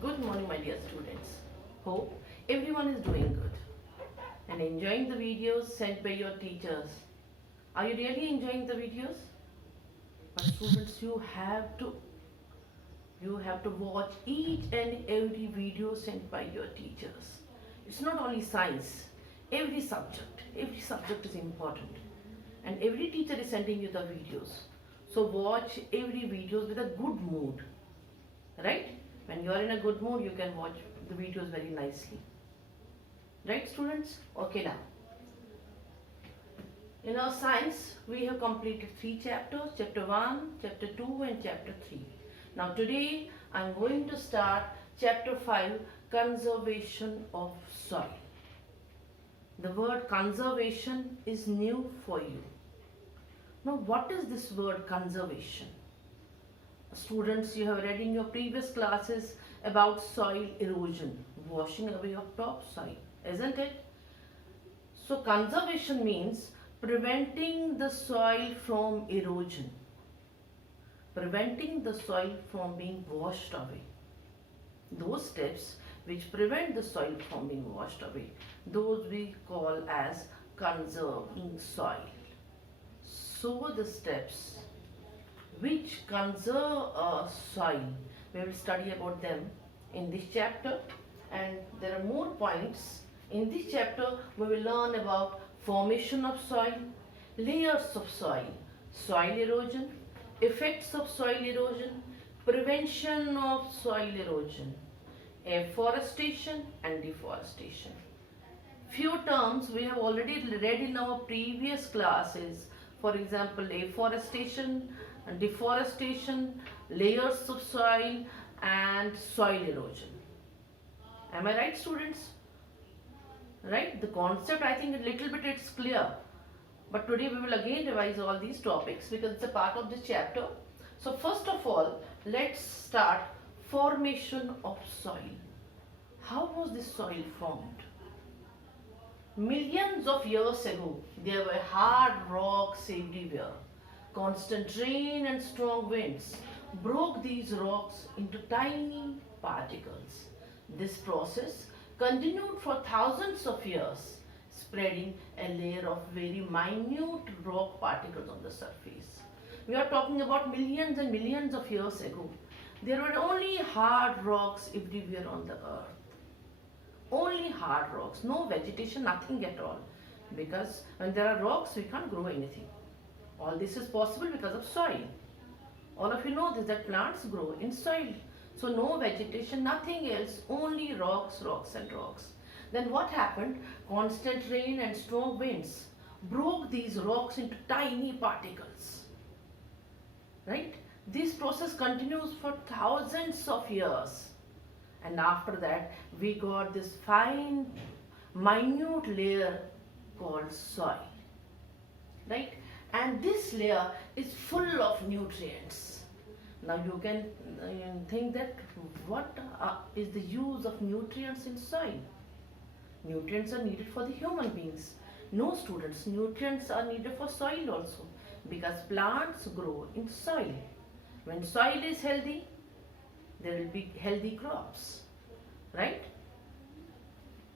Good morning, my dear students. Hope everyone is doing good and enjoying the videos sent by your teachers. Are you really enjoying the videos? But students, you have to watch each and every video sent by your teachers. It's not only science. Every subject is important, and every teacher is sending you the videos. So watch every videos with a good mood, right? When you are in a good mood, you can watch the videos very nicely, right, students? Okay, now in our science we have completed three chapters: chapter 1, chapter 2, and chapter 3. Now today I am going to start chapter 5, conservation of soil. The word conservation is new for you. Now what is this word conservation? Students, you have read in your previous classes about soil erosion, washing away of topsoil, isn't it? So conservation means preventing the soil from erosion, preventing the soil from being washed away. Those steps which prevent the soil from being washed away, those we call as conserving soil. So the steps which conserve soil, we will study about them in this chapter, and there are more points. In this chapter we will learn about formation of soil, layers of soil, soil erosion, effects of soil erosion, prevention of soil erosion, afforestation and deforestation. Few terms we have already read in our previous classes, for example afforestation, deforestation, layers of soil, and soil erosion. Am I right, students? Right? The concept, I think a little bit it's clear. But today we will again revise all these topics because it's a part of this chapter. So first of all, let's start formation of soil. How was this soil formed? Millions of years ago, there were hard rocks everywhere. Constant rain and strong winds broke these rocks into tiny particles. This process continued for thousands of years, spreading a layer of very minute rock particles on the surface. We are talking about millions and millions of years ago. There were only hard rocks everywhere on the earth. Only hard rocks, no vegetation, nothing at all. Because when there are rocks, we can't grow anything. All this is possible because of soil. All of you know this, that plants grow in soil. So no vegetation, nothing else, only rocks, rocks and rocks. Then what happened? Constant rain and strong winds broke these rocks into tiny particles. Right? This process continues for thousands of years. And after that, we got this fine, minute layer called soil. Right? And this layer is full of nutrients. Now you can think that what is the use of nutrients in soil? Nutrients are needed for the human beings. No, students, nutrients are needed for soil also, because plants grow in soil. When soil is healthy, there will be healthy crops, right?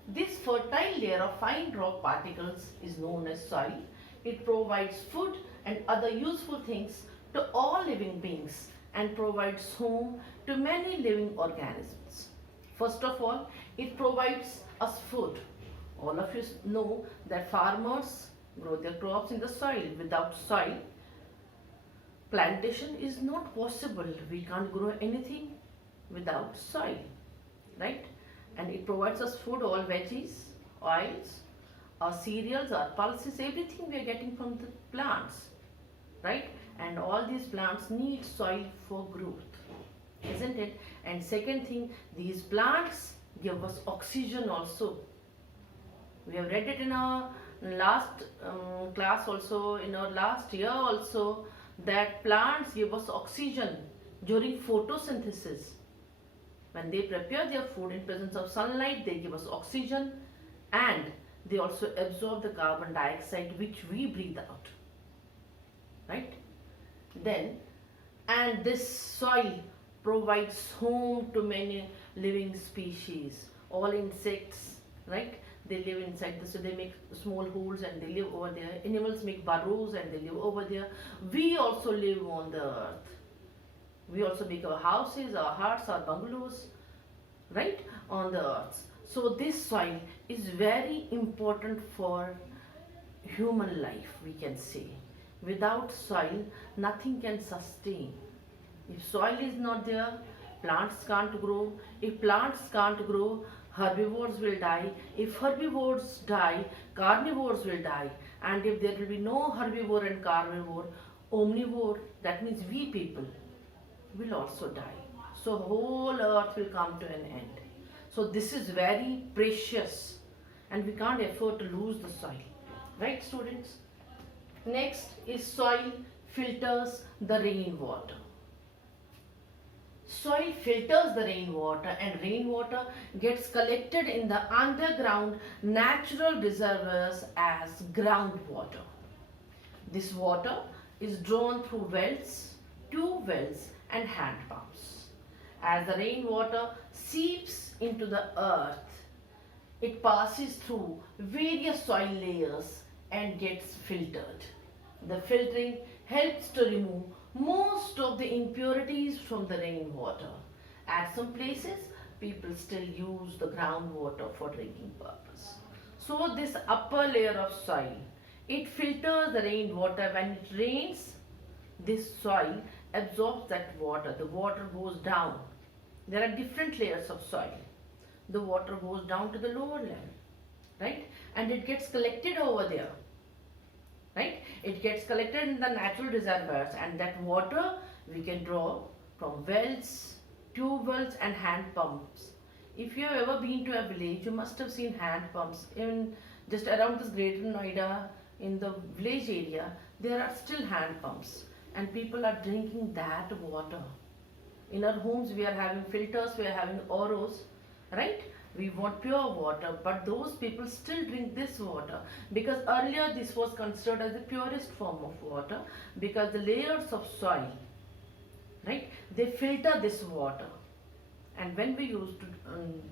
This fertile layer of fine rock particles is known as soil. It provides food and other useful things to all living beings and provides home to many living organisms. First of all, it provides us food. All of you know that farmers grow their crops in the soil. Without soil, plantation is not possible. We can't grow anything without soil, right? And it provides us food, all veggies, oils, our cereals, our pulses, everything we are getting from the plants, right? And all these plants need soil for growth, isn't it? And second thing, these plants give us oxygen also. We have read it in our last class also, in our last year also, that plants give us oxygen during photosynthesis. When they prepare their food in presence of sunlight, they give us oxygen, and they also absorb the carbon dioxide which we breathe out, right? Then, and this soil provides home to many living species. All insects, right? They live inside this, so they make small holes and they live over there. Animals make burrows and they live over there. We also live on the earth. We also make our houses, our huts, our bungalows, right, on the earth. So this soil is very important for human life, we can say. Without soil, nothing can sustain. If soil is not there, plants can't grow. If plants can't grow, herbivores will die. If herbivores die, carnivores will die. And if there will be no herbivore and carnivore, omnivore, that means we people, will also die. So whole earth will come to an end. So this is very precious and we can't afford to lose the soil. Right, students? Next is soil filters the rainwater. Soil filters the rainwater and rainwater gets collected in the underground natural reservoirs as groundwater. This water is drawn through wells, tube wells and hand pumps. As the rainwater seeps into the earth, it passes through various soil layers and gets filtered. The filtering helps to remove most of the impurities from the rainwater. At some places, people still use the groundwater for drinking purpose. So this upper layer of soil, it filters the rainwater. When it rains, this soil absorbs that water. The water goes down. There are different layers of soil. The water goes down to the lower level, right? And it gets collected over there, right? It gets collected in the natural reservoirs, and that water we can draw from wells, tube wells and hand pumps. If you have ever been to a village, you must have seen hand pumps. Even just around this greater Noida, in the village area, there are still hand pumps and people are drinking that water. In our homes, we are having filters, we are having ROs, right? We want pure water, but those people still drink this water because earlier this was considered as the purest form of water because the layers of soil, right, they filter this water. And when we used to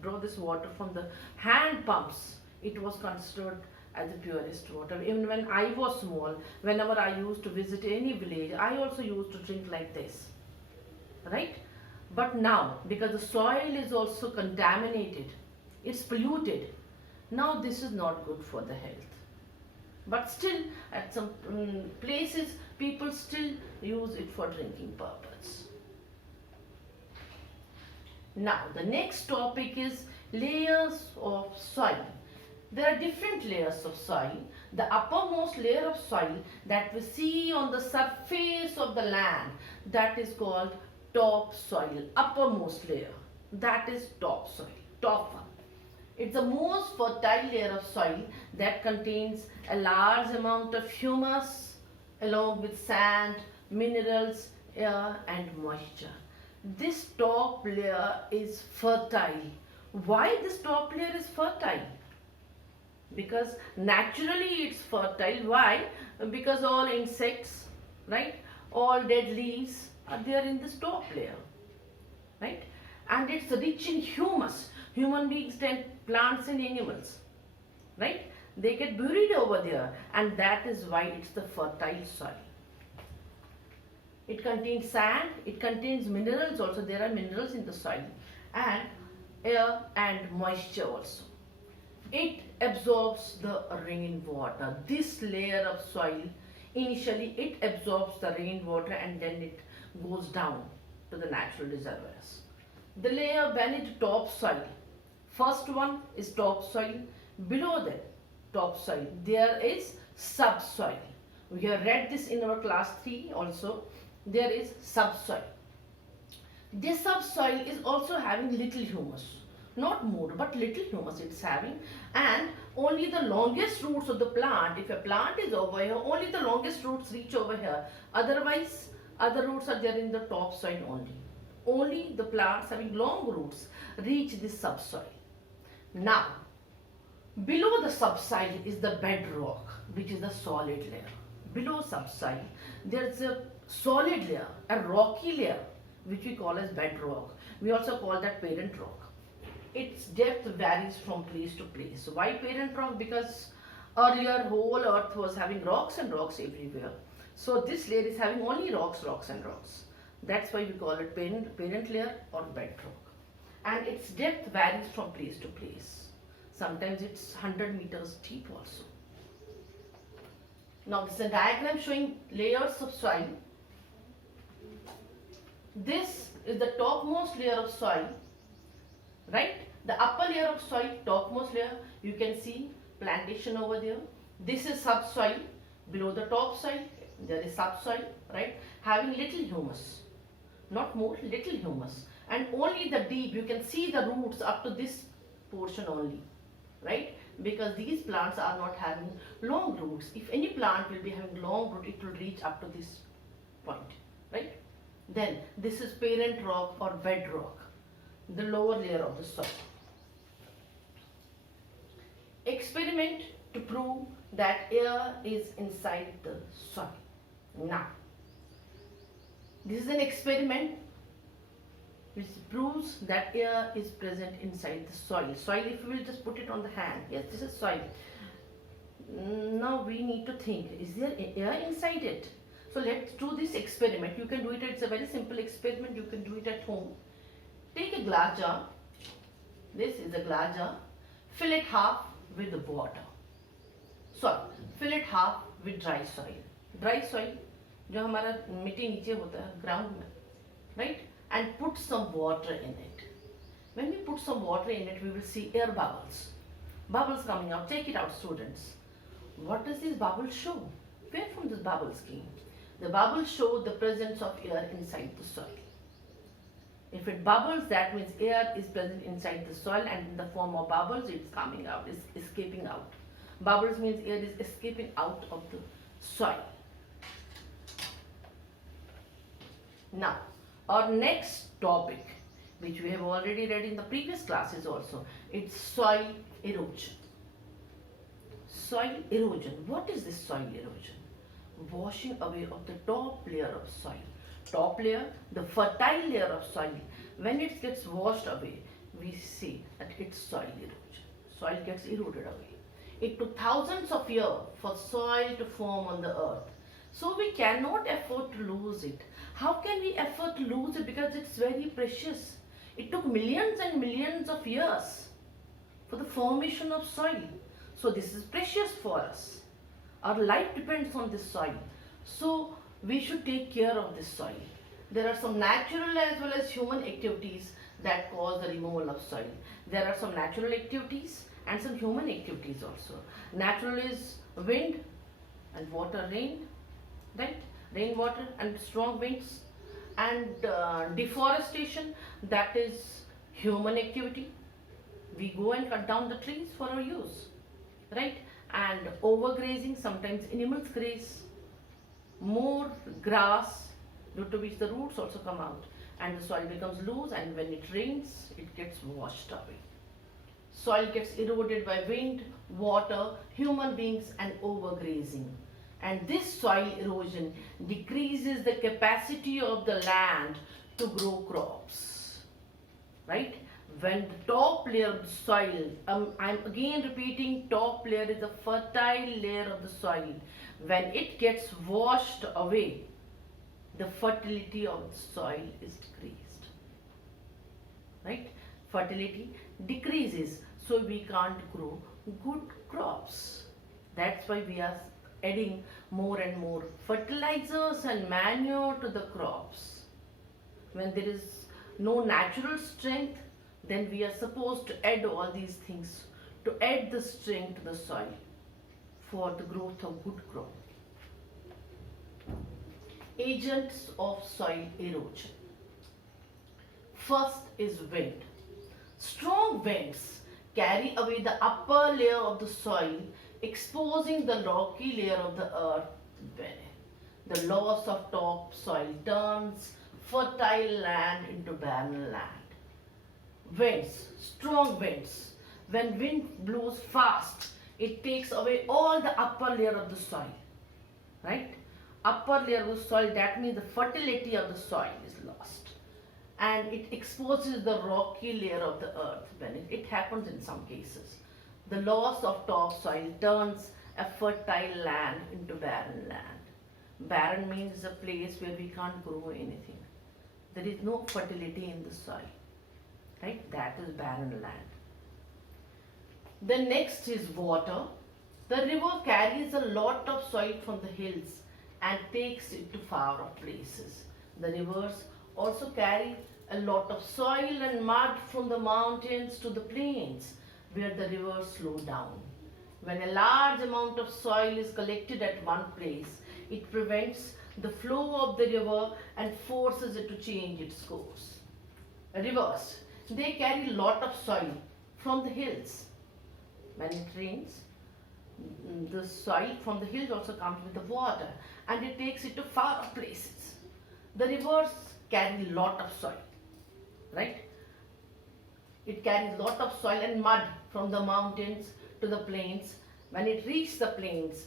draw this water from the hand pumps, it was considered as the purest water. Even when I was small, whenever I used to visit any village, I also used to drink like this, right? But now, because the soil is also contaminated, it's polluted, now this is not good for the health. But still, at some places, people still use it for drinking purpose. Now, the next topic is layers of soil. There are different layers of soil. The uppermost layer of soil that we see on the surface of the land, that is called topsoil. Uppermost layer, that is topsoil, top one. It's the most fertile layer of soil that contains a large amount of humus along with sand, minerals, air and moisture. This top layer is fertile. Why this top layer is fertile? Because naturally it's fertile. Why? Because all insects, right, all dead leaves are there in this top layer, right? And it's rich in humus. Human beings tend plants and animals, right? They get buried over there, and that is why it's the fertile soil. It contains sand, it contains minerals also. There are minerals in the soil, and air and moisture also. It absorbs the rainwater. This layer of soil, initially it absorbs the rainwater and then it goes down to the natural reservoirs. The layer when it topsoil, first one is topsoil. Below that topsoil, there is subsoil. We have read this in our class 3 also. There is subsoil. This subsoil is also having little humus. Not more, but little humus it's having, and only the longest roots of the plant, if a plant is over here, only the longest roots reach over here. Otherwise, other roots are there in the topsoil only. Only the plants having long roots reach this subsoil. Now, below the subsoil is the bedrock, which is the solid layer. Below subsoil, there is a solid layer, a rocky layer, which we call as bedrock. We also call that parent rock. Its depth varies from place to place. Why parent rock? Because earlier whole earth was having rocks and rocks everywhere. So this layer is having only rocks, rocks and rocks. That's why we call it parent layer or bedrock. And its depth varies from place to place. Sometimes it's 100 meters deep also. Now this is a diagram showing layers of soil. This is the topmost layer of soil, right? The upper layer of soil, topmost layer, you can see plantation over there. This is subsoil. Below the topsoil, there is subsoil, right? Having little humus, not more, little humus. And only the deep, you can see the roots up to this portion only, right? Because these plants are not having long roots. If any plant will be having long root, it will reach up to this point, right? Then this is parent rock or bedrock, the lower layer of the soil. Experiment to prove that air is inside the soil. Now, this is an experiment which proves that air is present inside the soil. Soil, if we will just put it on the hand, yes, this is soil. Now we need to think, is there air inside it? So let's do this experiment. You can do it, it's a very simple experiment, you can do it at home. Take a glass jar, this is a glass jar, fill it half with water. Sorry, fill it half with dry soil. Dry soil, जो हमारा मिट्टी नीचे होता है ground में, right? And put some water in it. When we put some water in it, we will see air bubbles. Bubbles coming out. Take it out, students. What does these bubbles show? Where from this bubbles came? The bubbles show the presence of air inside the soil. If it bubbles, that means air is present inside the soil, and in the form of bubbles, it's coming out, it's escaping out. Bubbles means air is escaping out of the soil. Now, our next topic, which we have already read in the previous classes also, it's soil erosion. Soil erosion. What is this soil erosion? Washing away of the top layer of soil. Top layer, the fertile layer of soil. When it gets washed away, we see that it's soil erosion. Soil gets eroded away. It took thousands of years for soil to form on the earth. So we cannot afford to lose it. How can we afford to lose it? Because it's very precious. It took millions and millions of years for the formation of soil. So this is precious for us. Our life depends on this soil. So we should take care of this soil. There are some natural as well as human activities that cause the removal of soil. There are some natural activities and some human activities also. Natural is wind and water, rain, right? Rainwater and strong winds. And deforestation, that is human activity. We go and cut down the trees for our use, right? And overgrazing, sometimes animals graze. More grass, due to which the roots also come out, and the soil becomes loose, and when it rains, it gets washed away. Soil gets eroded by wind, water, human beings, and overgrazing. And this soil erosion decreases the capacity of the land to grow crops, right? When the top layer of the soil, I'm again repeating, top layer is the fertile layer of the soil. When it gets washed away, the fertility of the soil is decreased, right? Fertility decreases, so we can't grow good crops. That's why we are adding more and more fertilizers and manure to the crops. When there is no natural strength, then we are supposed to add all these things to add the strength to the soil for the growth of good crop. Agents of soil erosion. First is wind. Strong winds carry away the upper layer of the soil, exposing the rocky layer of the earth beneath. The loss of topsoil turns fertile land into barren land. Winds, strong winds. When wind blows fast, it takes away all the upper layer of the soil, right? Upper layer of the soil, that means the fertility of the soil is lost. and it exposes the rocky layer of the earth. When it happens in some cases, the loss of topsoil turns a fertile land into barren land. Barren means a place where we can't grow anything. There is no fertility in the soil, right? That is barren land. The next is water. The river carries a lot of soil from the hills and takes it to far off places. The rivers also carry a lot of soil and mud from the mountains to the plains where the rivers slow down. When a large amount of soil is collected at one place, it prevents the flow of the river and forces it to change its course. Rivers, they carry a lot of soil from the hills. When it rains, the soil from the hills also comes with the water and it takes it to far off places. The rivers carry a lot of soil, right? It carries a lot of soil and mud from the mountains to the plains. When it reaches the plains,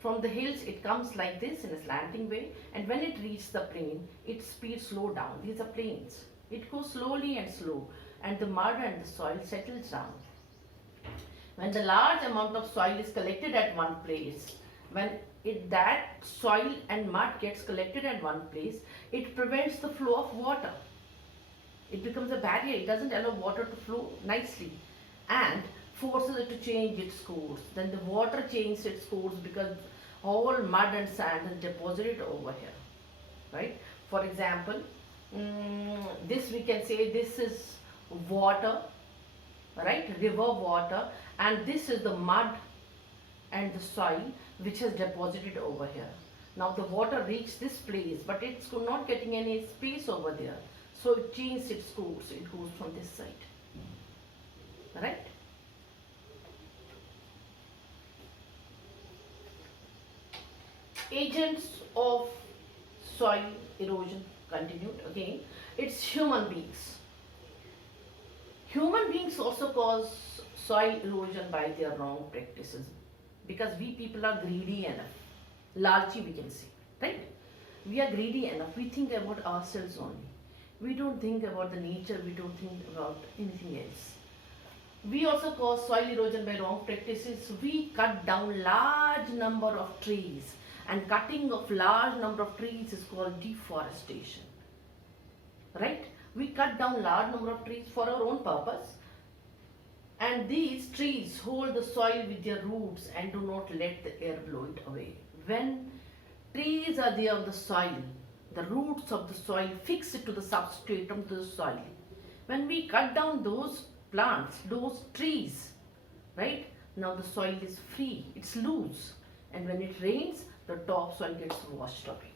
from the hills it comes like this in a slanting way, and when it reaches the plain, its speed slow down. These are plains. It goes slowly and slow, and the mud and the soil settles down. When the large amount of soil is collected at one place, that soil and mud gets collected at one place, it prevents the flow of water. It becomes a barrier. It doesn't allow water to flow nicely and forces it to change its course. Then the water changes its course because all mud and sand is deposited over here, right? For example, this we can say this is water, right? River water, and this is the mud and the soil which has deposited over here. Now the water reached this place, but it's not getting any space over there. So it changes its course. It goes from this side, right? Agents of soil erosion, continued again. It's human beings. Human beings also cause soil erosion by their wrong practices because we people are greedy enough. Largely we can say, right? We are greedy enough. We think about ourselves only. We don't think about the nature. We don't think about anything else. We also cause soil erosion by wrong practices. We cut down large number of trees, and cutting of large number of trees is called deforestation, right? We cut down large number of trees for our own purpose, and these trees hold the soil with their roots and do not let the air blow it away. When trees are there on the soil, the roots of the soil fix it to the substratum, to the soil. When we cut down those plants, those trees, right? Now the soil is free, it's loose, and when it rains, the topsoil gets washed away.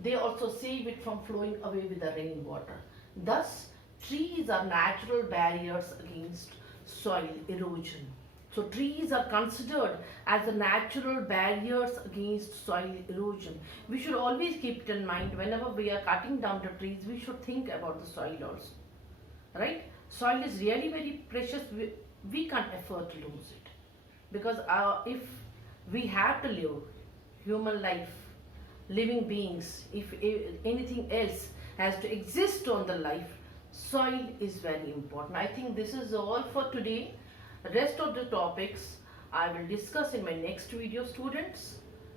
They also save it from flowing away with the rainwater. Thus, trees are natural barriers against soil erosion. So trees are considered as the natural barriers against soil erosion. We should always keep it in mind whenever we are cutting down the trees. We should think about the soil also, right? Soil is really very precious. We can't afford to lose it because if we have to live human life, living beings, if anything else has to exist on the life, soil is very important. I think this is all for today. The rest of the topics I will discuss in my next video, students,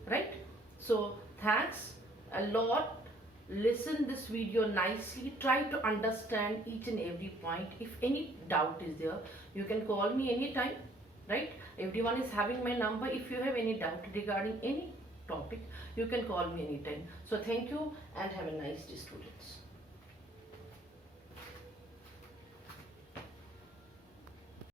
right? So thanks a lot. Listen this video nicely. Try to understand each and every point. If any doubt is there, you can call me anytime, right? Everyone is having my number. If you have any doubt regarding any topic, you can call me anytime. So thank you and have a nice day, students.